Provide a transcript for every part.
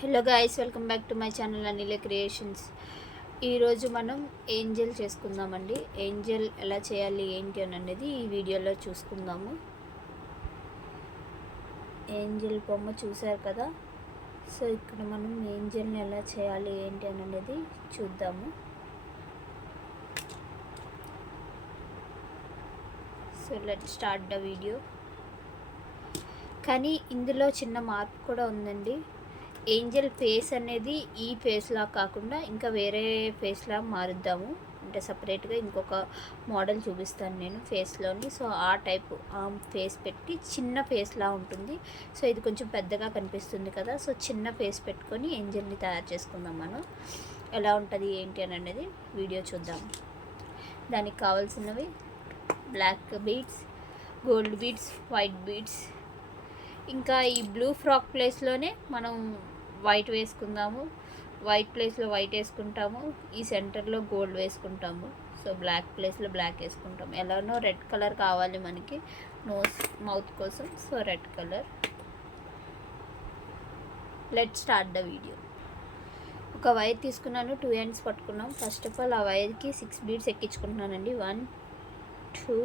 Hello guys, welcome back to my channel అనిలే creations. ఈరోజు మనం ఏంజెల్ చేసుకుందామండి. ఏంజెల్ ఎలా చేయాలి ఏంటి అని అనేది ఈ వీడియోలో చూసుకుందాము. ఏంజెల్ బొమ్మ చూసారు కదా. సో ఇక్కడ మనం ఏంజెల్ని ఎలా చేయాలి ఏంటి అని అనేది చూద్దాము. So let start the video. కానీ ఇందులో చిన్న మార్పు కూడా ఉందండి. ఏంజెల్ ఫేస్ అనేది ఈ ఫేస్లా కాకుండా ఇంకా వేరే ఫేస్లా మారుద్దాము. అంటే సపరేట్గా ఇంకొక మోడల్ చూపిస్తాను నేను ఫేస్లోని. సో ఆ టైపు ఆ ఫేస్ పెట్టి చిన్న ఫేస్లా ఉంటుంది. సో ఇది కొంచెం పెద్దగా కనిపిస్తుంది కదా. సో చిన్న ఫేస్ పెట్టుకొని ఏంజెల్ని తయారు చేసుకుందాం. మనం ఎలా ఉంటుంది ఏంటి అని అనేది వీడియో చూద్దాం. దానికి కావాల్సినవి black beads, gold beads, white beads, ఇంకా ఈ బ్లూ ఫ్రాక్ ప్లేస్లోనే మనం వైట్ వేసుకుందాము. వైట్ ప్లేస్లో వైట్ వేసుకుంటాము. ఈ సెంటర్లో గోల్డ్ వేసుకుంటాము. సో బ్లాక్ ప్లేస్లో బ్లాక్ వేసుకుంటాము. ఎలానో రెడ్ కలర్ కావాలి మనకి నోస్ మౌత్ కోసం. So red colour. Let start the video. ఒక వైర్ తీసుకున్నాను, 2 ఎండ్స్ పట్టుకున్నాం. ఫస్ట్ ఆఫ్ ఆల్ ఆ వైర్కి 6 బీడ్స్ ఎక్కించుకుంటున్నానండి. 1 2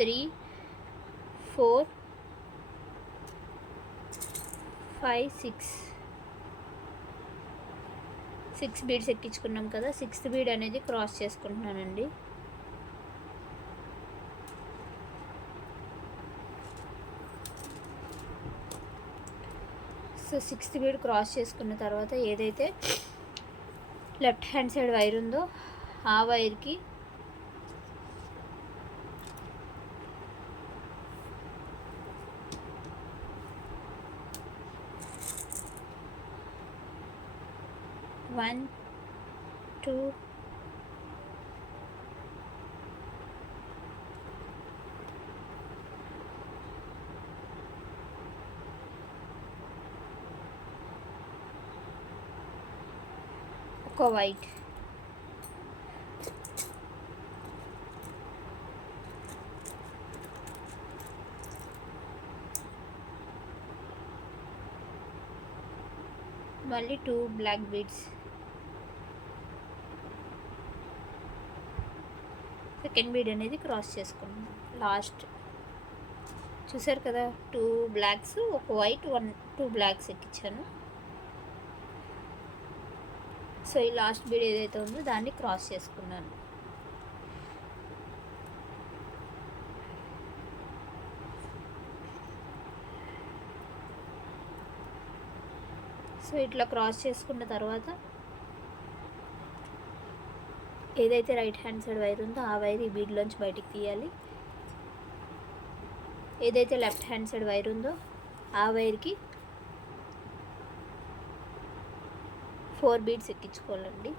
3 4 5 6 బీడ్స్ ఎక్కించుకున్నాం కదా. 6th బీడ్ అనేది క్రాస్ చేసుకుంటున్నానండి. సో 6th బీడ్ క్రాస్ చేసుకున్న తర్వాత ఏదైతే లెఫ్ట్ హ్యాండ్ సైడ్ వైర్ ఉందో ఆ వైర్కి వన్ టూ ఒక వైట్, మళ్ళీ 2 బ్లాక్ బీడ్స్. సెకండ్ బీడ్ అనేది క్రాస్ చేసుకున్నాం. లాస్ట్ చూసారు కదా, 2 బ్లాక్స్, ఒక వైట్, 2 బ్లాక్స్ ఎక్కించాను. సో ఈ లాస్ట్ బీడ్ ఏదైతే ఉందో దాన్ని క్రాస్ చేసుకున్నాను. సో ఇట్లా క్రాస్ చేసుకున్న తర్వాత ఏదైతే రైట్ హ్యాండ్ సైడ్ వైర్ ఉందో ఆ వైర్ ఈ బీడ్లోంచి బయటికి తీయాలి. ఏదైతే లెఫ్ట్ హ్యాండ్ సైడ్ వైర్ ఉందో ఆ వైర్కి 4 బీడ్స్ ఎక్కించుకోవాలండి.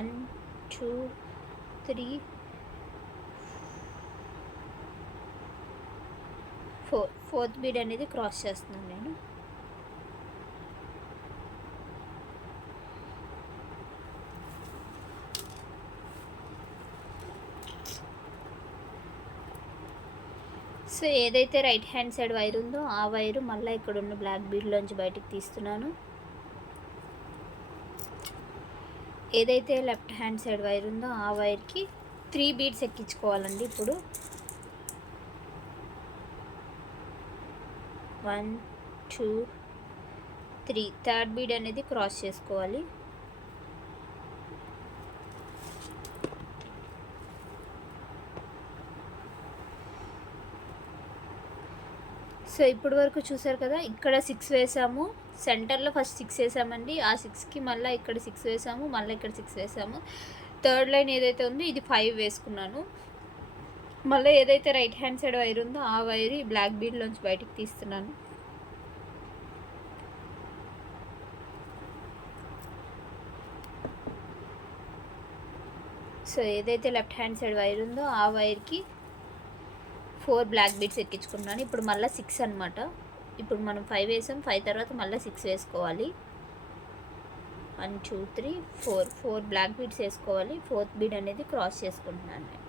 1 2 3 4. 4th బీడ్ అనేది క్రాస్ చేస్తున్నాను నేను. సో ఏదైతే రైట్ హ్యాండ్ సైడ్ వైర్ ఉందో ఆ వైరు మళ్ళీ ఇక్కడ ఉన్న బ్లాక్ బీడ్లోంచి బయటికి తీస్తున్నాను. ఏదైతే లెఫ్ట్ హ్యాండ్ సైడ్ వైర్ ఉందో ఆ వైర్కి 3 బీడ్స్ ఎక్కించుకోవాలండి. ఇప్పుడు 1 2 3. థర్డ్ బీడ్ అనేది క్రాస్ చేసుకోవాలి. సో ఇప్పటి వరకు చూసారు కదా, ఇక్కడ 6 వేసాము. సెంటర్లో ఫస్ట్ 6 వేసామండి. ఆ 6కి మళ్ళీ ఇక్కడ 6 వేసాము, మళ్ళీ ఇక్కడ 6 వేసాము. థర్డ్ లైన్ ఏదైతే ఉందో ఇది 5 వేసుకున్నాను. మళ్ళీ ఏదైతే రైట్ హ్యాండ్ సైడ్ వైర్ ఉందో ఆ వైర్ ఈ బ్లాక్ బీడ్లోంచి బయటికి తీస్తున్నాను. సో ఏదైతే లెఫ్ట్ హ్యాండ్ సైడ్ వైర్ ఉందో ఆ వైర్కి 4 బ్లాక్ బీడ్స్ ఎక్కించుకుంటున్నాను. ఇప్పుడు మళ్ళీ 6 అనమాట. ఇప్పుడు మనం 5 వేసాం, 5 తర్వాత మళ్ళీ 6 వేసుకోవాలి. 1 2 3 4 బ్లాక్ బీడ్స్ వేసుకోవాలి. 4th బీడ్ అనేది క్రాస్ చేసుకుంటున్నాను నేను.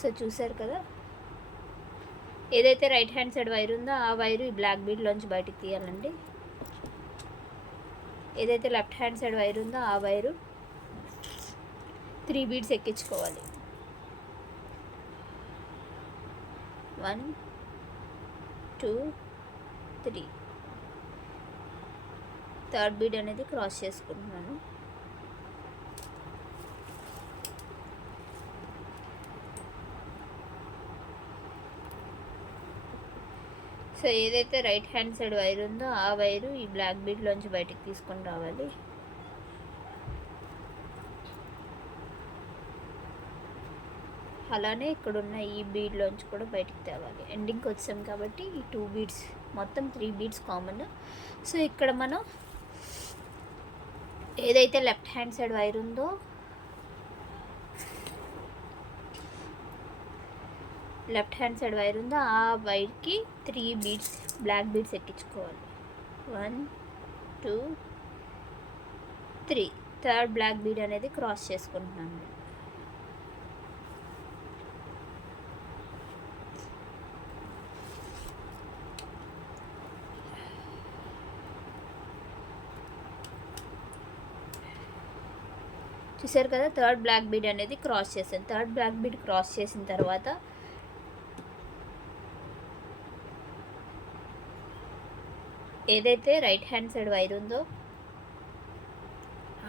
సో చూసారు కదా, ఏదైతే రైట్ హ్యాండ్ సైడ్ వైర్ ఉందో ఆ వైరు ఈ బ్లాక్ బీడ్లోంచి బయటికి తీయాలండి. ఏదైతే లెఫ్ట్ హ్యాండ్ సైడ్ వైర్ ఉందో ఆ వైరు 3 బీడ్స్ ఎక్కించుకోవాలి. 1 2 3. థర్డ్ బీడ్ అనేది క్రాస్ చేసుకుంటున్నాను. సో ఏదైతే రైట్ హ్యాండ్ సైడ్ వైర్ ఉందో ఆ వైరు ఈ బ్లాక్ బీడ్లోంచి బయటికి తీసుకొని రావాలి. అలానే ఇక్కడున్న ఈ బీడ్లోంచి కూడా బయటికి తేవాలి. ఎండింగ్కి వచ్చాం కాబట్టి ఈ 2 బీడ్స్, మొత్తం 3 బీడ్స్ కామన్. సో ఇక్కడ మనం ఏదైతే లెఫ్ట్ హ్యాండ్ సైడ్ వైర్ ఉందో ఆ వైర్కి 3 బీడ్స్ బ్లాక్ బీడ్స్ ఎక్కించుకోవాలి. 1 2 3. థర్డ్ బ్లాక్ బీడ్ అనేది క్రాస్ చేసుకుంటున్నాను. చూసారు కదా, థర్డ్ బ్లాక్ బీడ్ అనేది క్రాస్ చేశాను. థర్డ్ బ్లాక్ బీడ్ క్రాస్ చేసిన తర్వాత ఏదైతే రైట్ హ్యాండ్ సైడ్ వైర్ ఉందో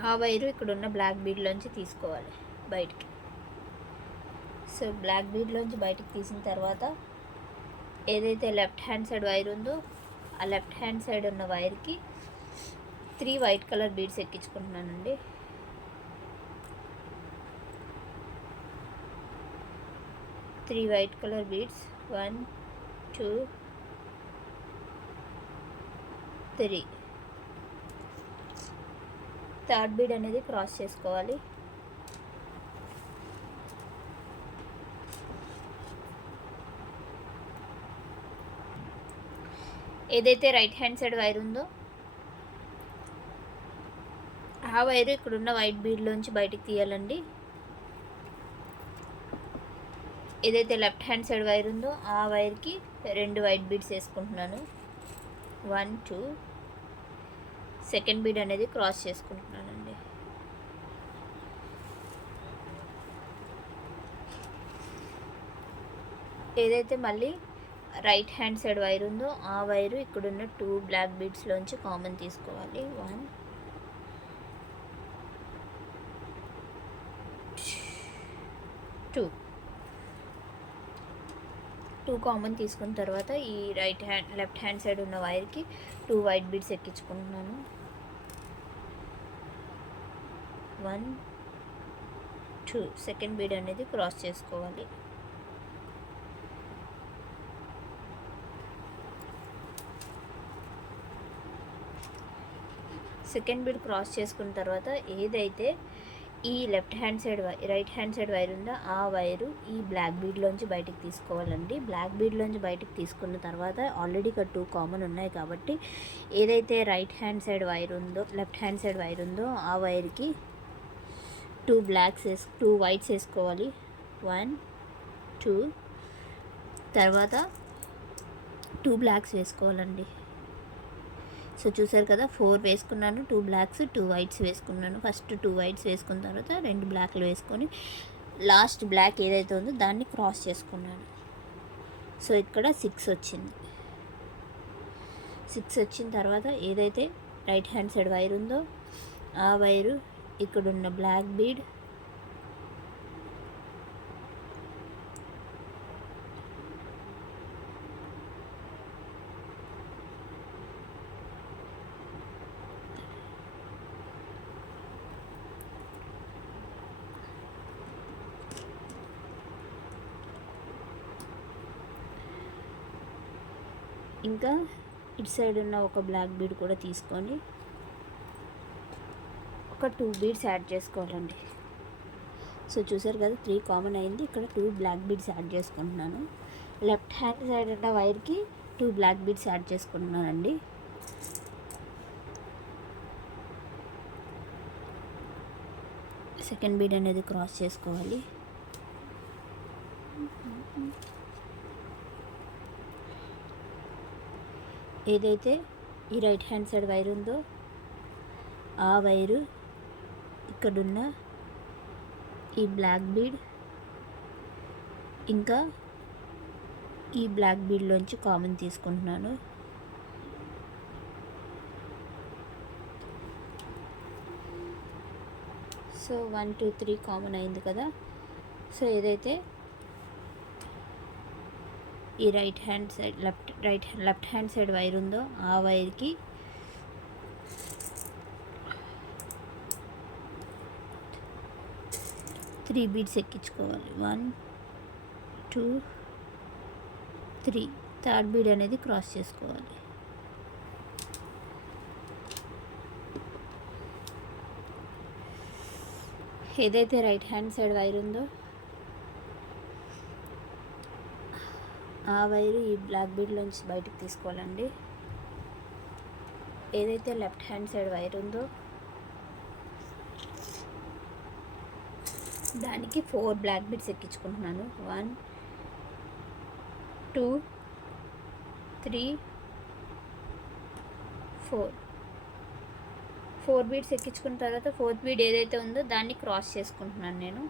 ఆ వైరు ఇక్కడున్న బ్లాక్ బీడ్లోంచి తీసుకోవాలి బయటికి. సో బ్లాక్ బీడ్లోంచి బయటికి తీసిన తర్వాత ఏదైతే లెఫ్ట్ హ్యాండ్ సైడ్ వైర్ ఉందో ఆ లెఫ్ట్ హ్యాండ్ సైడ్ ఉన్న వైర్కి 3 వైట్ కలర్ బీడ్స్ ఎక్కించుకుంటున్నానండి. 3 white colour beads. 1 2 3. Third bead అనేది క్రాస్ చేసుకోవాలి. ఏదైతే రైట్ హ్యాండ్ సైడ్ వైర్ ఉందో ఆ వైరు ఇక్కడున్న వైట్ బీడ్లోంచి బయటికి తీయాలండి. ఏదైతే లెఫ్ట్ హ్యాండ్ సైడ్ వైర్ ఉందో ఆ వైర్కి 2 వైట్ బీడ్స్ వేసుకుంటున్నాను. 1 2. సెకండ్ బీడ్ అనేది క్రాస్ చేసుకుంటున్నానండి. ఏదైతే మళ్ళీ రైట్ హ్యాండ్ సైడ్ వైర్ ఉందో ఆ వైరు ఇక్కడున్న 2 బ్లాక్ బీడ్స్లోంచి కామన్ తీసుకోవాలి. 1 2 కామన్ తీసుకున్న తర్వాత ఈ లెఫ్ట్ హ్యాండ్ సైడ్ ఉన్న వైర్కి 2 వైట్ బీడ్స్ ఎక్కించుకుంటున్నాను. 1 2. సెకండ్ బీడ్ అనేది క్రాస్ చేసుకోవాలి. సెకండ్ బీడ్ క్రాస్ చేసుకున్న తర్వాత ఏదైతే ఈ రైట్ హ్యాండ్ సైడ్ వైర్ ఉందో ఆ వైరు ఈ బ్లాక్ బీడ్లోంచి బయటికి తీసుకోవాలండి. బ్లాక్ బీడ్లోంచి బయటికి తీసుకున్న తర్వాత ఆల్రెడీ ఇక్కడ 2 కామన్ ఉన్నాయి కాబట్టి ఏదైతే రైట్ హ్యాండ్ సైడ్ వైర్ ఉందో లెఫ్ట్ హ్యాండ్ సైడ్ వైర్ ఉందో ఆ వైర్కి 2 వైట్స్ వేసుకోవాలి. 1 2. తర్వాత 2 బ్లాక్స్ వేసుకోవాలండి. సో చూసారు కదా, 4 వేసుకున్నాను, 2 బ్లాక్స్ 2 వైట్స్ వేసుకున్నాను. ఫస్ట్ 2 వైట్స్ వేసుకున్న తర్వాత 2 బ్లాక్లు వేసుకొని లాస్ట్ బ్లాక్ ఏదైతే ఉందో దాన్ని క్రాస్ చేసుకున్నాను. సో ఇక్కడ 6 వచ్చింది. 6 వచ్చిన తర్వాత ఏదైతే రైట్ హ్యాండ్ సైడ్ వైర్ ఉందో ఆ వైరు ఇక్కడున్న బ్లాక్ బీడ్ ఇంకా ఇటు సైడ్ ఉన్న ఒక బ్లాక్ బీడ్ కూడా తీసుకొని ఒక 2 బీడ్స్ యాడ్ చేసుకోవాలండి. సో చూసారు కదా, 3 కామన్ అయింది. ఇక్కడ 2 బ్లాక్ బీడ్స్ యాడ్ చేసుకుంటున్నాను. లెఫ్ట్ హ్యాండ్ సైడ్ ఉన్న వైర్కి 2 బ్లాక్ బీడ్స్ యాడ్ చేసుకుంటున్నానండి. సెకండ్ బీడ్ అనేది క్రాస్ చేసుకోవాలి. ఏదైతే ఈ రైట్ హ్యాండ్ సైడ్ వైర్ ఉందో ఆ వైరు ఇక్కడున్న ఈ బ్లాక్ బీడ్ ఇంకా ఈ బ్లాక్ బీడ్లోంచి కామన్ తీసుకుంటున్నాను. సో 1 2 3 కామన్ అయింది కదా. సో ఏదైతే ఈ రైట్ హ్యాండ్ సైడ్ వైర్ ఉందో ఆ వైర్కి 3 బీడ్స్ ఎక్కించుకోవాలి. 1 2 3. థర్డ్ బీడ్ అనేది క్రాస్ చేసుకోవాలి. ఏదైతే రైట్ హ్యాండ్ సైడ్ వైర్ ఉందో ఆ వైరు ఈ బ్లాక్ బీడ్లోంచి బయటకు తీసుకోవాలండి. ఏదైతే లెఫ్ట్ హ్యాండ్ సైడ్ వైర్ ఉందో దానికి 4 బ్లాక్ బీడ్స్ ఎక్కించుకుంటున్నాను. 1 2 3 4 బీడ్స్ ఎక్కించుకున్న తర్వాత 4th బీడ్ ఏదైతే ఉందో దాన్ని క్రాస్ చేసుకుంటున్నాను నేను.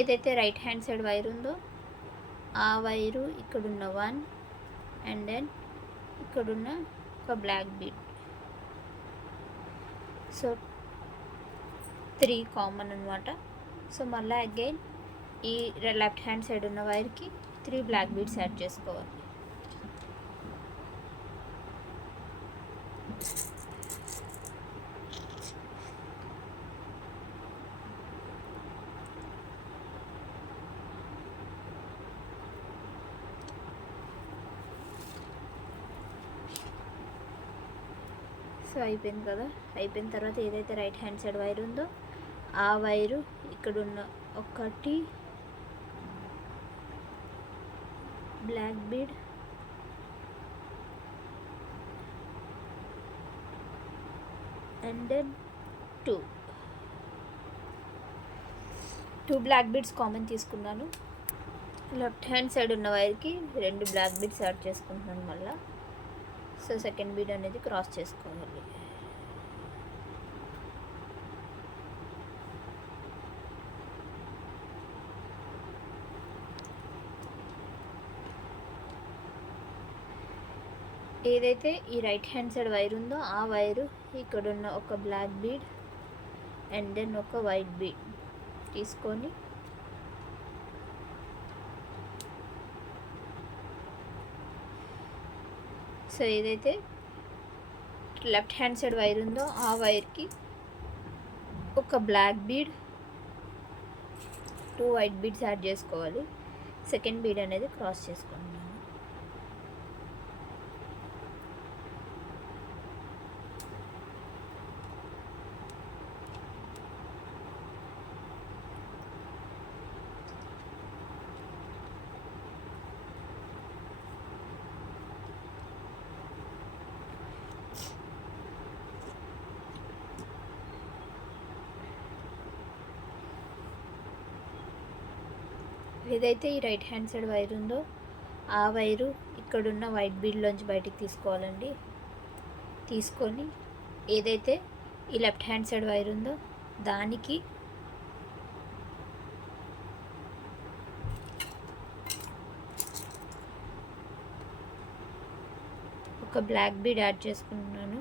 ఏదైతే రైట్ హ్యాండ్ సైడ్ వైర్ ఉందో ఆ వైరు ఇక్కడున్న 1 అండ్ దెన్ ఇక్కడున్న ఒక బ్లాక్ బీడ్. సో 3 కామన్ అనమాట. సో మళ్ళీ అగైన్ ఈ లెఫ్ట్ హ్యాండ్ సైడ్ ఉన్న వైర్కి 3 బ్లాక్ బీడ్స్ యాడ్ చేసుకోవాలి. సో అయిపోయింది కదా. అయిపోయిన తర్వాత ఏదైతే రైట్ హ్యాండ్ సైడ్ వైర్ ఉందో ఆ వైరు ఇక్కడున్న ఒకటి black bead and then 2 black beads common తీసుకున్నాను. లెఫ్ట్ హ్యాండ్ సైడ్ ఉన్న వైర్కి 2 బ్లాక్ బీడ్స్ యాడ్ చేసుకుంటున్నాను మళ్ళీ. సో సెకండ్ బీడ్ అనేది క్రాస్ చేసుకోవాలి. ఏదైతే ఈ రైట్ హ్యాండ్ సైడ్ వైర్ ఉందో ఆ వైరు ఇక్కడున్న ఒక బ్లాక్ బీడ్ అండ్ దెన్ ఒక వైట్ బీడ్ తీసుకొని సో ఏదైతే లెఫ్ట్ హ్యాండ్ సైడ్ వైర్ ఉందో ఆ వైర్కి ఒక black bead 2 white beads add చేసుకోవాలి. సెకండ్ బీడ్ అనేది క్రాస్ చేసుకుంటున్నాను. ఏదైతే ఈ రైట్ హ్యాండ్ సైడ్ వైర్ ఉందో ఆ వైరు ఇక్కడున్న వైట్ బీడ్లోంచి బయటికి తీసుకోవాలండి. తీసుకొని ఏదైతే ఈ లెఫ్ట్ హ్యాండ్ సైడ్ వైర్ ఉందో దానికి ఒక బ్లాక్ బీడ్ యాడ్ చేసుకుంటున్నాను.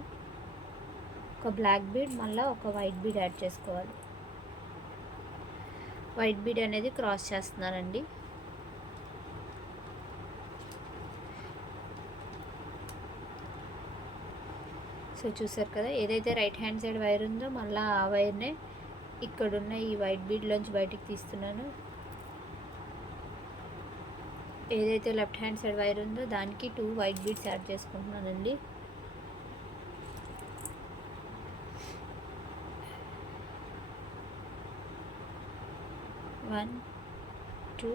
ఒక బ్లాక్ బీడ్ మళ్ళీ ఒక వైట్ బీడ్ యాడ్ చేసుకోవాలి. వైట్ బీడ్ అనేది క్రాస్ చేస్తున్నానండి. సో చూసారు కదా, ఏదైతే రైట్ హ్యాండ్ సైడ్ వైర్ ఉందో మళ్ళీ ఆ వైర్నే ఇక్కడున్న ఈ వైట్ బీడ్లోంచి బయటికి తీస్తున్నాను. ఏదైతే లెఫ్ట్ హ్యాండ్ సైడ్ వైర్ ఉందో దానికి 2 వైట్ బీడ్స్ యాడ్ చేసుకుంటున్నానండి. వన్ 2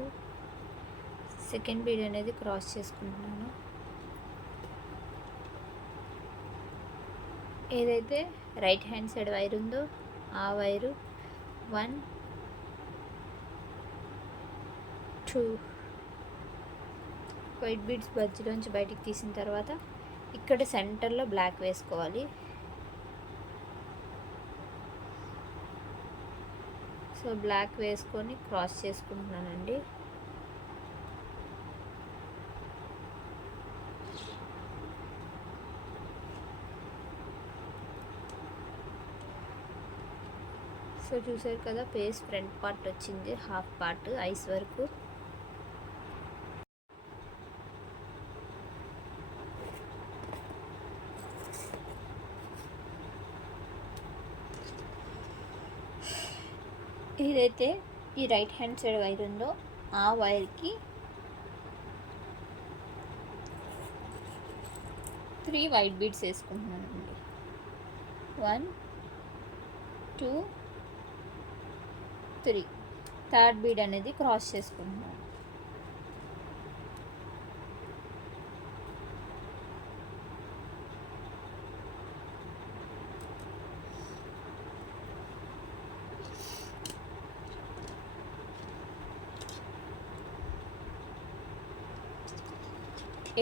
సెకండ్ బీడ్ అనేది క్రాస్ చేసుకుంటున్నాను. ఏదైతే రైట్ హ్యాండ్ సైడ్ వైర్ ఉందో ఆ వైరు 1 2 వైట్ బీడ్స్ మధ్యలోంచి బయటికి తీసిన తర్వాత ఇక్కడ సెంటర్లో బ్లాక్ వేసుకోవాలి. సో బ్లాక్ వేసుకొని క్రాస్ చేసుకుంటున్నానండి. సో చూసారు కదా, ఫేస్ ఫ్రంట్ పార్ట్ వచ్చింది, హాఫ్ పార్ట్ ఐస్ వరకు. ఏదైతే ఈ రైట్ హ్యాండ్ సైడ్ వైర్ ఉందో ఆ వైర్కి 3 వైట్ బీడ్స్ వేసుకుంటున్నానండి. 1 2 3. థర్డ్ బీడ్ అనేది క్రాస్ చేసుకుంటున్నాను.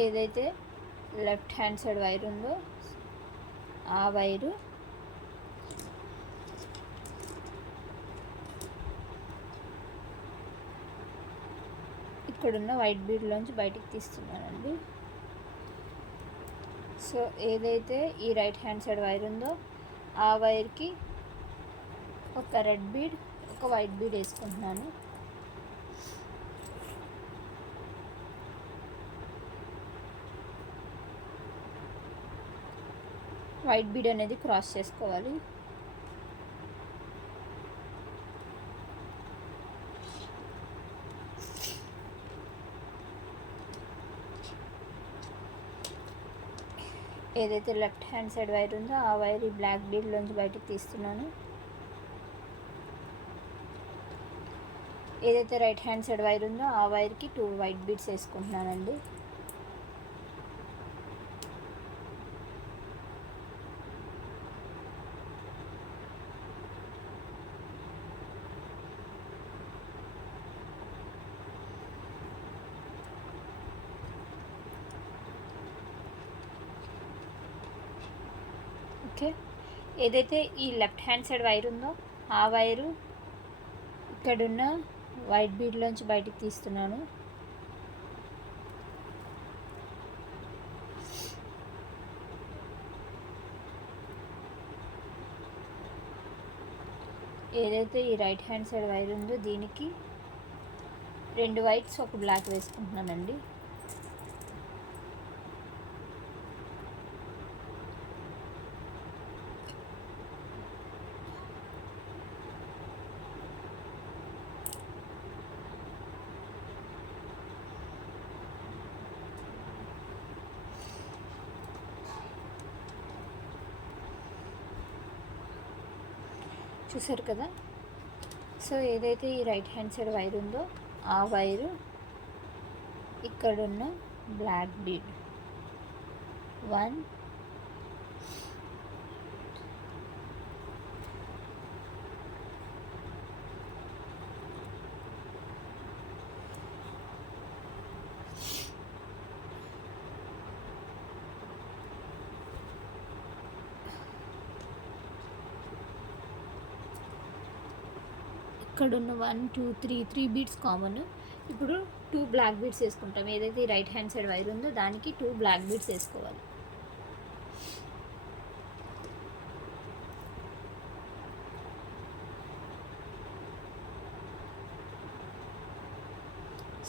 ఏదైతే లెఫ్ట్ హ్యాండ్ సైడ్ వైర్ ఉందో ఆ వైరు ఇక్కడున్న వైట్ బీడ్లోంచి బయటికి తీస్తున్నానండి. సో ఏదైతే ఈ రైట్ హ్యాండ్ సైడ్ వైర్ ఉందో ఆ వైర్కి ఒక రెడ్ బీడ్ ఒక వైట్ బీడ్ వేసుకుంటున్నాను. వైట్ బీడ్ అనేది క్రాస్ చేసుకోవాలి. ఏదైతే లెఫ్ట్ హ్యాండ్ సైడ్ వైర్ ఉందో ఆ వైర్ ఈ బ్లాక్ బీడ్లోంచి బయటికి తీస్తున్నాను. ఏదైతే రైట్ హ్యాండ్ సైడ్ వైర్ ఉందో ఆ వైర్కి 2 వైట్ బీడ్స్ వేసుకుంటున్నానండి. ఓకే, ఏదైతే ఈ లెఫ్ట్ హ్యాండ్ సైడ్ వైర్ ఉందో ఆ వైరు ఇక్కడున్న వైట్ బీడ్లోంచి బయటికి తీస్తున్నాను. ఏదైతే ఈ రైట్ హ్యాండ్ సైడ్ వైర్ ఉందో దీనికి 2 వైట్స్ ఒక బ్లాక్ వేసుకుంటున్నానండి. చూసారు కదా, సో ఏదైతే ఈ రైట్ హ్యాండ్ సైడ్ వైర్ ఉందో ఆ వైరు ఇక్కడున్న బ్లాక్ బీడ్ 1 ఇక్కడున్న 1 2 3 బీడ్స్ కామన్. ఇప్పుడు 2 బ్లాక్ బీడ్స్ వేసుకుంటాం. ఏదైతే రైట్ హ్యాండ్ సైడ్ వైర్ ఉందో దానికి 2 బ్లాక్ బీడ్స్ వేసుకోవాలి.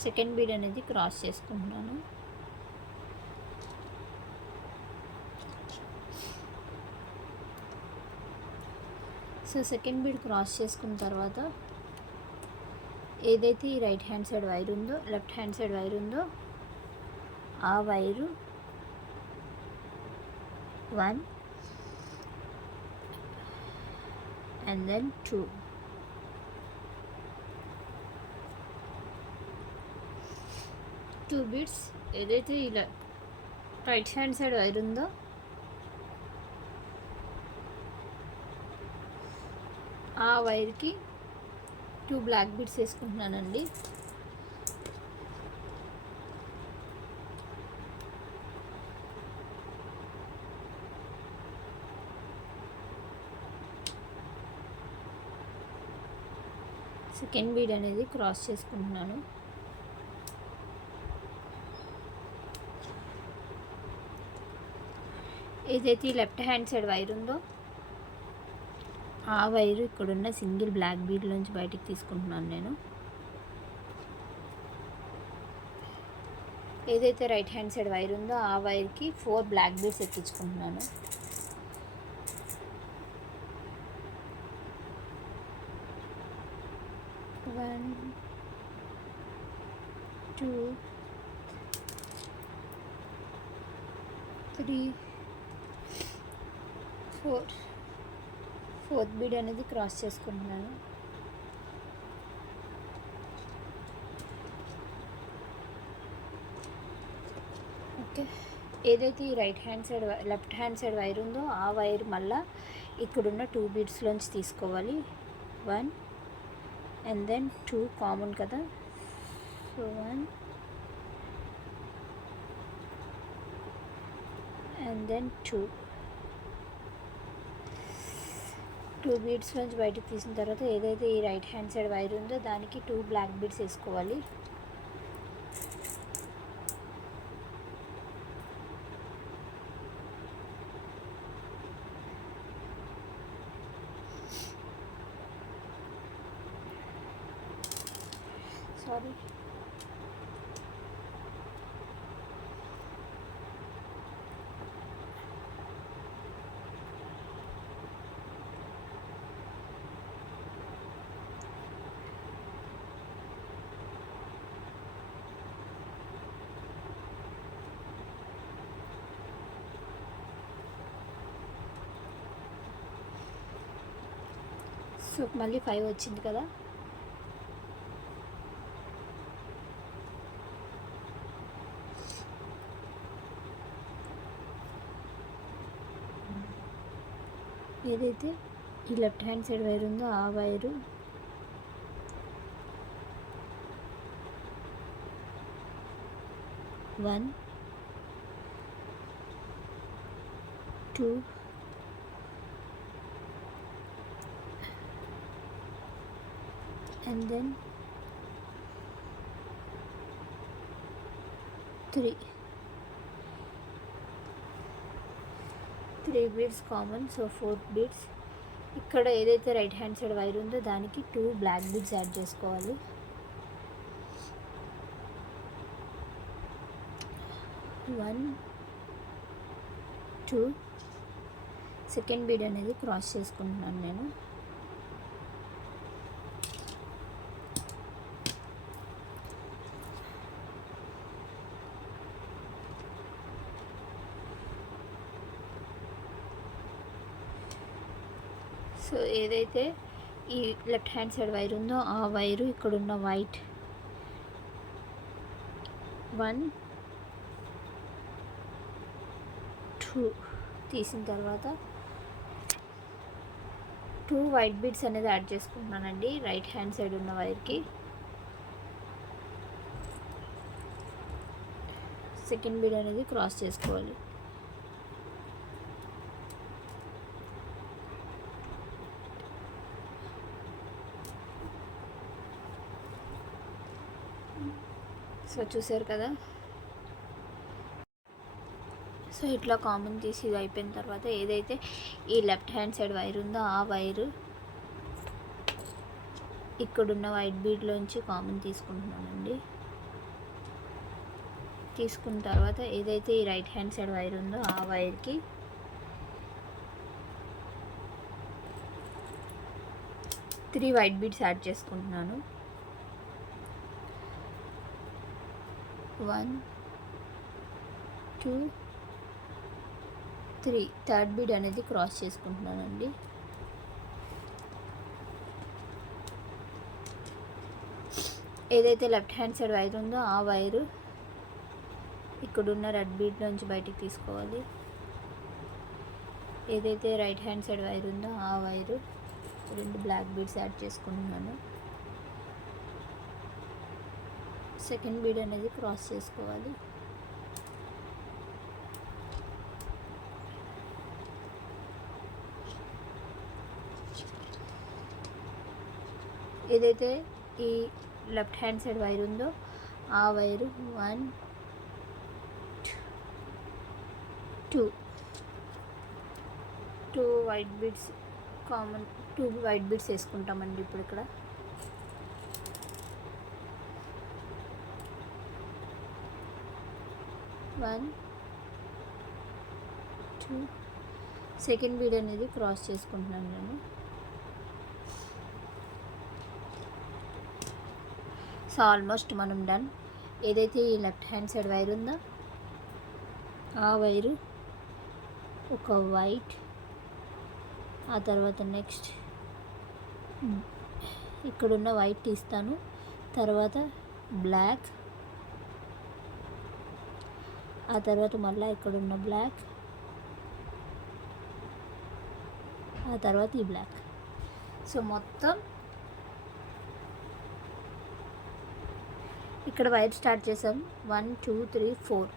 సెకండ్ బీడ్ అనేది క్రాస్ చేసుకుంటున్నాను. సో సెకండ్ బీడ్ క్రాస్ చేసుకున్న తర్వాత ఏదైతే ఈ రైట్ హ్యాండ్ సైడ్ వైర్ ఉందో లెఫ్ట్ హ్యాండ్ సైడ్ వైర్ ఉందో ఆ వైరు 1 and then 2. బీడ్స్ ఏదైతే ఇలా రైట్ హ్యాండ్ సైడ్ వైర్ ఉందో ఆ వైర్కి 2 బ్లాక్ బీడ్స్ వేసుకుంటున్నానండి. సెకండ్ బీడ్ అనేది క్రాస్ చేసుకుంటున్నాను. ఏదైతే లెఫ్ట్ హ్యాండ్ సైడ్ వైర్ ఉందో ఆ వైరు ఇక్కడున్న సింగిల్ బ్లాక్ బీడ్ నుంచి బయటికి తీసుకుంటున్నాను నేను. ఏదైతే రైట్ హ్యాండ్ సైడ్ వైర్ ఉందో ఆ వైర్కి 4 బ్లాక్ బీడ్స్ ఎక్కించుకుంటున్నాను. వన్, 2, 3, 4. ఫోర్త్ బీడ్ అనేది క్రాస్ చేసుకుంటున్నాను. ఓకే, ఏదైతే ఈ right hand side left hand side wire ఉందో ఆ వైర్ మళ్ళీ ఇక్కడున్న 2 బీడ్స్లోంచి తీసుకోవాలి. 1 అండ్ దెన్ 2 కామన్ కదా, సో 1 అండ్ దెన్ 2 బీడ్స్ నుంచి బయటకు తీసిన తర్వాత ఏదైతే ఈ రైట్ హ్యాండ్ సైడ్ వైర్ ఉందో దానికి 2 బ్లాక్ బీడ్స్ వేసుకోవాలి. సారీ, సో మళ్ళీ 5 వచ్చింది కదా. ఏదైతే ఈ లెఫ్ట్ హ్యాండ్ సైడ్ వైర్ ఉందో ఆ wire one, 2, and then 3 beads common, so 4 beads. ఇక్కడ ఏదైతే రైట్ హ్యాండ్ సైడ్ వైర్ ఉందో దానికి 2 బ్లాక్ బీడ్స్ యాడ్ చేసుకోవాలి. 1, 2 సెకండ్ బీడ్ అనేది క్రాస్ చేసుకుంటున్నాను నేను. సో ఏదైతే ఈ లెఫ్ట్ హ్యాండ్ సైడ్ వైర్ ఉందో ఆ వైరు ఇక్కడున్న వైట్ 1, 2 తీసిన తర్వాత 2 వైట్ బీడ్స్ అనేది యాడ్ చేసుకుంటున్నానండి రైట్ హ్యాండ్ సైడ్ ఉన్న వైర్కి. సెకండ్ బీడ్ అనేది క్రాస్ చేసుకోవాలి. సో చూసారు కదా. సో ఇట్లా కామన్ తీసి ఇది అయిపోయిన తర్వాత ఏదైతే ఈ లెఫ్ట్ హ్యాండ్ సైడ్ వైర్ ఉందో ఆ వైరు ఇక్కడున్న వైట్ బీడ్లోంచి కామన్ తీసుకుంటున్నానండి. తీసుకున్న తర్వాత ఏదైతే ఈ రైట్ హ్యాండ్ సైడ్ వైర్ ఉందో ఆ వైర్కి 3 వైట్ బీడ్స్ యాడ్ చేసుకుంటున్నాను. 1, 2, 3 థర్డ్ బీడ్ అనేది క్రాస్ చేసుకుంటున్నానండి. ఏదైతే లెఫ్ట్ హ్యాండ్ సైడ్ వైర్ ఉందో ఆ వైరు ఇక్కడున్న రెడ్ బీడ్ నుంచి బయటికి తీసుకోవాలి. ఏదైతే రైట్ హ్యాండ్ సైడ్ వైర్ ఉందో ఆ వైరు 2 బ్లాక్ బీడ్స్ యాడ్ చేసుకుంటున్నాను. సెకండ్ బీడ్ అనేది క్రాస్ చేసుకోవాలి. ఏదైతే ఈ లెఫ్ట్ హ్యాండ్ సైడ్ వైర్ ఉందో ఆ wire 1 2 white beads common 2 white beads వేసుకుంటామండి ఇప్పుడు ఇక్కడ. వన్ 2 సెకండ్ బీడ్ అనేది క్రాస్ చేసుకుంటున్నాను నేను. సో ఆల్మోస్ట్ మనం డన్. ఏదైతే ఈ లెఫ్ట్ హ్యాండ్ సైడ్ వైర్ ఉందో ఆ వైరు ఒక వైట్, ఆ తర్వాత నెక్స్ట్ ఇక్కడున్న వైట్ తీస్తాను, తర్వాత బ్లాక్, ఆ తర్వాత మళ్ళీ ఇక్కడున్న బ్లాక్, ఆ తర్వాత ఈ బ్లాక్. సో మొత్తం ఇక్కడ వైర్ స్టార్ట్ చేసాం 1 2 3 4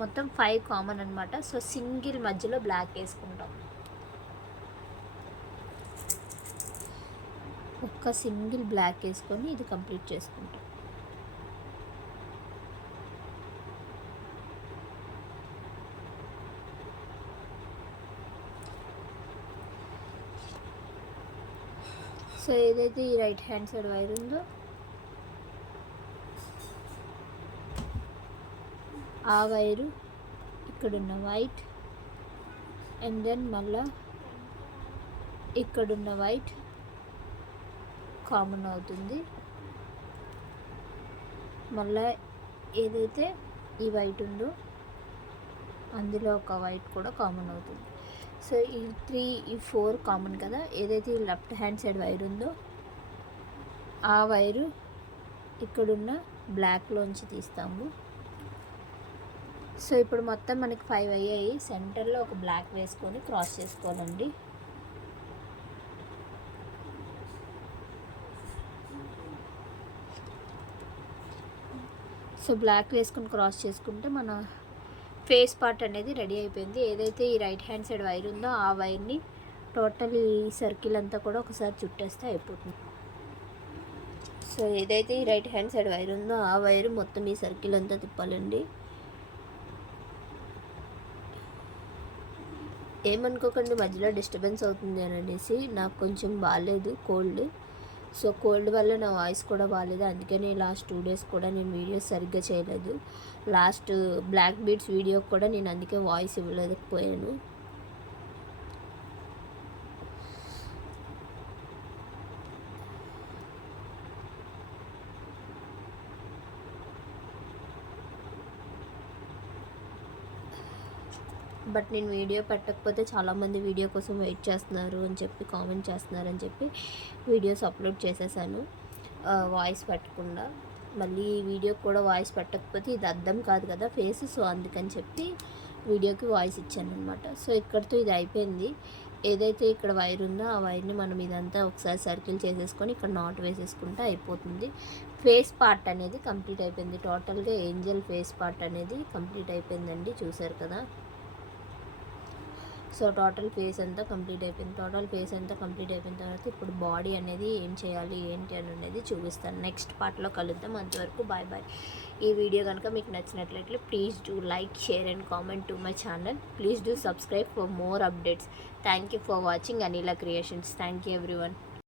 మొత్తం 5 కామన్ అనమాట. సో సింగిల్ మధ్యలో బ్లాక్ వేసుకుంటాం. ఒక్క సింగిల్ బ్లాక్ వేసుకొని ఇది కంప్లీట్ చేసుకుంటాం. సో ఏదైతే ఈ రైట్ హ్యాండ్ సైడ్ వైర్ ఉందో ఆ వైరు ఇక్కడున్న వైట్, అండ్ దెన్ మళ్ళా ఇక్కడున్న వైట్ కామన్ అవుతుంది. మళ్ళా ఏదైతే ఈ వైట్ ఉందో అందులో ఒక వైట్ కూడా కామన్ అవుతుంది. సో ఈ 3 ఈ 4 కామన్ కదా. ఏదైతే ఈ లెఫ్ట్ హ్యాండ్ సైడ్ వైర్ ఉందో ఆ వైరు ఇక్కడున్న బ్లాక్లోంచి తీస్తాము. సో ఇప్పుడు మొత్తం మనకి 5 అయ్యాయి. సెంటర్లో ఒక బ్లాక్ వేసుకొని క్రాస్ చేసుకోవాలండి. సో బ్లాక్ వేసుకొని క్రాస్ చేసుకుంటే మన ఫేస్ పార్ట్ అనేది రెడీ అయిపోయింది. ఏదైతే ఈ రైట్ హ్యాండ్ సైడ్ వైర్ ఉందో ఆ వైర్ని టోటల్ ఈ సర్కిల్ అంతా కూడా ఒకసారి చుట్టేస్తే అయిపోతుంది. సో ఏదైతే ఈ రైట్ హ్యాండ్ సైడ్ వైర్ ఉందో ఆ వైర్ మొత్తం ఈ సర్కిల్ అంతా తిప్పాలండి. ఏమనుకోకండి మధ్యలో డిస్టర్బెన్స్ అవుతుంది అని అనేసి, నాకు కొంచెం బాగాలేదు కోల్డ్. సో కోల్డ్ వల్ల నా వాయిస్ కూడా బాగాలేదు. అందుకని లాస్ట్ 2 డేస్ కూడా నేను వీడియోస్ సరిగ్గా చేయలేదు. లాస్ట్ బ్లాక్ బీడ్స్ వీడియో కూడా నేను అందుకే వాయిస్ ఇవ్వలేకపోయాను. బట్ నేను వీడియో పెట్టకపోతే చాలామంది వీడియో కోసం వెయిట్ చేస్తున్నారు అని చెప్పి కామెంట్ చేస్తున్నారని చెప్పి వీడియోస్ అప్లోడ్ చేసేసాను వాయిస్ పెట్టకుండా. మళ్ళీ వీడియో కూడా వాయిస్ పెట్టకపోతే ఇది అర్థం కాదు కదా ఫేస్. సో అందుకని చెప్పి వీడియోకి వాయిస్ ఇచ్చాను అనమాట. సో ఇక్కడితో ఇది అయిపోయింది. ఏదైతే ఇక్కడ వైర్ ఉందో ఆ వైర్ని మనం ఇదంతా ఒకసారి సర్కిల్ చేసేసుకొని ఇక్కడ నాట్ వేసేసుకుంటే అయిపోతుంది. ఫేస్ పార్ట్ అనేది కంప్లీట్ అయిపోయింది. టోటల్గా ఏంజల్ ఫేస్ పార్ట్ అనేది కంప్లీట్ అయిపోయిందండి. చూసారు కదా. సో టోటల్ ఫేస్ అంతా కంప్లీట్ అయిపోయింది. టోటల్ ఫేస్ అంతా కంప్లీట్ అయిపోయిన తర్వాత ఇప్పుడు బాడీ అనేది ఏం చేయాలి ఏంటి అనేది చూపిస్తాను. నెక్స్ట్ పార్ట్లో కలుద్దాం. అంతవరకు బాయ్ బాయ్. ఈ వీడియో కనుక మీకు నచ్చినట్లయితే please do like, share and comment to my channel. Please do subscribe for more updates. Thank you for watching Anila creations. Thank you everyone.